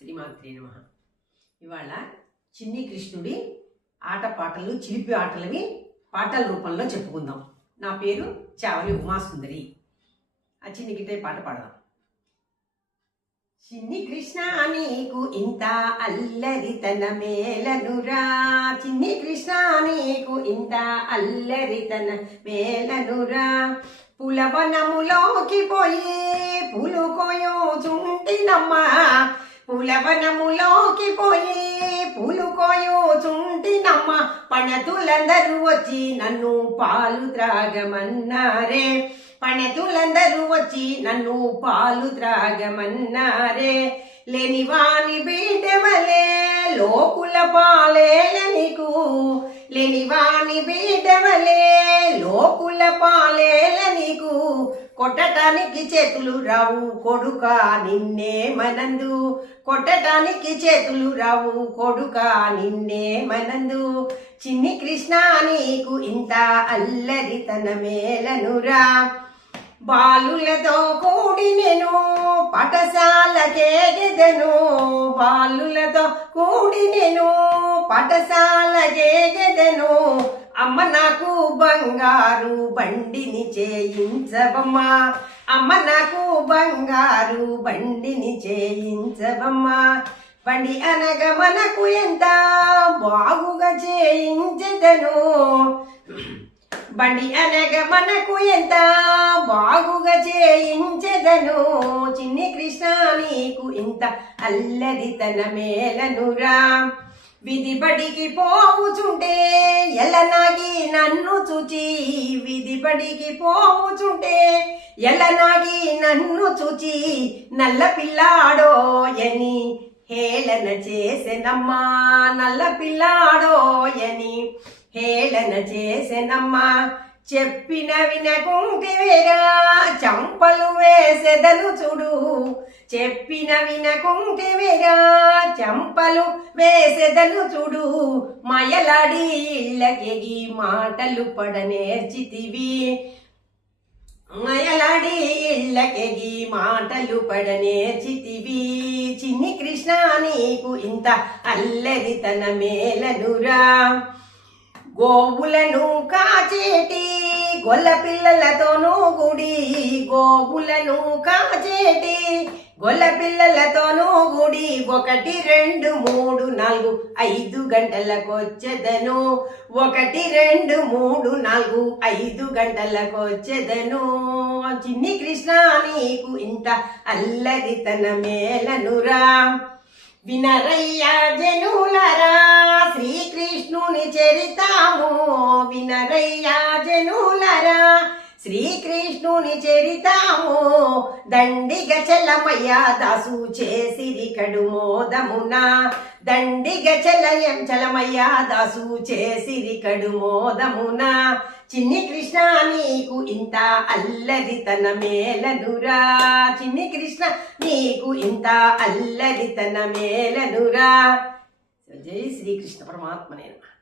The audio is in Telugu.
శ్రీమాత్రే నమ. ఇవాళ చిన్ని కృష్ణుడి ఆటపాటలు చిలిపి ఆటలవి పాటల రూపంలో చెప్పుకుందాం. నా పేరు చావలి ఉమాసుందరి. ఆ చిన్ని గిట్టే పాట పాడదాం. చిన్ని కృష్ణ నీకు ఇంత అల్లరితన మేలనురా చిన్ని కృష్ణ నీకు ఇంత అల్లరితన మేలనురా పులవనములోకి పోయి పులుకోయో కోయోచుంటినమ్మా పులవనములోకి పోయి పూలు కోయోచుంటినమ్మ పణతులందరూ వచ్చి నన్ను పాలు త్రాగమన్నారే. పణతులందరూ వచ్చి నన్ను పాలు త్రాగమన్నారే. లేనివాని బీటవలే లోకుల పాలేల నీకు. లేనివాని బీటవలే లోకుల పాలేల నీకు కొట్టటానికి చేతులు రావు కొడుక నిన్నే మనందు. కొట్టటానికి చేతులు రావు కొడుక నిన్నే మనందు. చిన్ని కృష్ణ నీకు ఇంత అల్లరితన మేలనురా బాలులతో కూడి నేను పటశాలకేగెదను బాలులతో కూడి నేను పటశాలకేగెదను బంగారు బండిని చేయించవమ్మా. అమ్మ నాకు బంగారు బండిని చేయించవమ్మా. బండి అనగా మనకు ఎంత బాగుగా చేయించదను. బండి అనగా మనకు ఎంత బాగుగా చేయించదను. చిన్ని కృష్ణ నీకు ఇంత అల్లరితన మేలనురా విధి బడికి పోవుచుంటే ఎల్లనాగి నన్ను చూచి. విధి బడికి పోవుచుంటే ఎల్లనాగి నన్ను చూచి. నల్ల పిల్లాడో ఎని హేళన చేసెనమ్మా. నల్ల పిల్లాడోయని హేళన చేసెనమ్మా. చెప్పిన వినకుంటివేరా చంపలు వేసెదను చూడు. చెప్పిన వినకుంటివేరా చంపలు వేసెదను చూడు. మయలాడి ఇళ్ళకెగి మాటలు పడనేర్చితివి మయలాడి ఇళ్ళకెగి మాటలు పడనేర్చితివి చిన్ని కృష్ణ నీకు ఇంత అల్లరితన మేలనురా గోవులను కాచేటి గొల్ల పిల్లలతోనూ గుడి గోవులను కాచేటి. గొల్ల పిల్లలతోనూ గుడి ఒకటి రెండు మూడు నాలుగు ఐదు గంటలకొచ్చెదను. ఒకటి రెండు మూడు నాలుగు ఐదు గంటలకొచ్చెదను. చిన్ని కృష్ణ నీకు ఇంత అల్లరితన మేలనురా వినరయ్యా జనులరా శ్రీకృష్ణుని చరితాము. వినరయ్యా శ్రీకృష్ణుని చరితాము దండిగ చలమయ్య దాసు చేసిరి కడు మోదమున దండిగ చలయం చలమయ్య దాసు చేసిరి కడు మోదమున చిన్ని కృష్ణ నీకు ఇంత అల్లరితన మేలనురా. చిన్ని కృష్ణ నీకు ఇంత అల్లరితన మేలనురా. జై శ్రీకృష్ణ పరమాత్మ నేను.